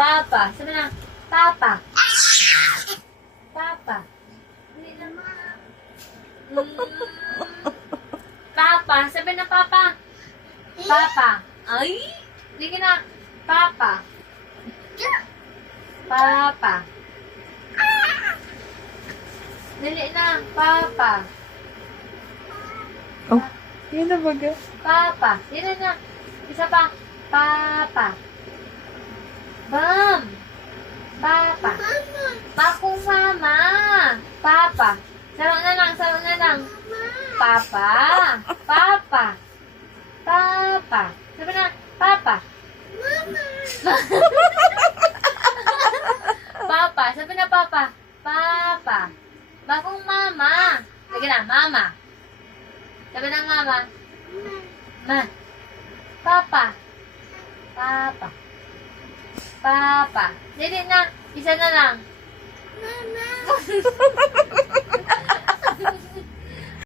Papa. Sabi na, Papa. Papa. Hindi na Papa. Sabi na, Papa. Papa. Ay! Hindi ka na. Papa. Papa. Dali na. Papa. Oh, yun na baga. Papa. Dali na. Isa pa. Papa. Bam. Papa. Pakong mama. Papa. Saro na lang. Saro na lang. Papa. Papa. Papa. Sabi na. Papa. Papa. Sabi na, Papa. Papa. Bakong mama. Sige na, mama. Sabi na, mama. Ma. Papa. Papa. Papa. Dili na. Isa na lang. Mama.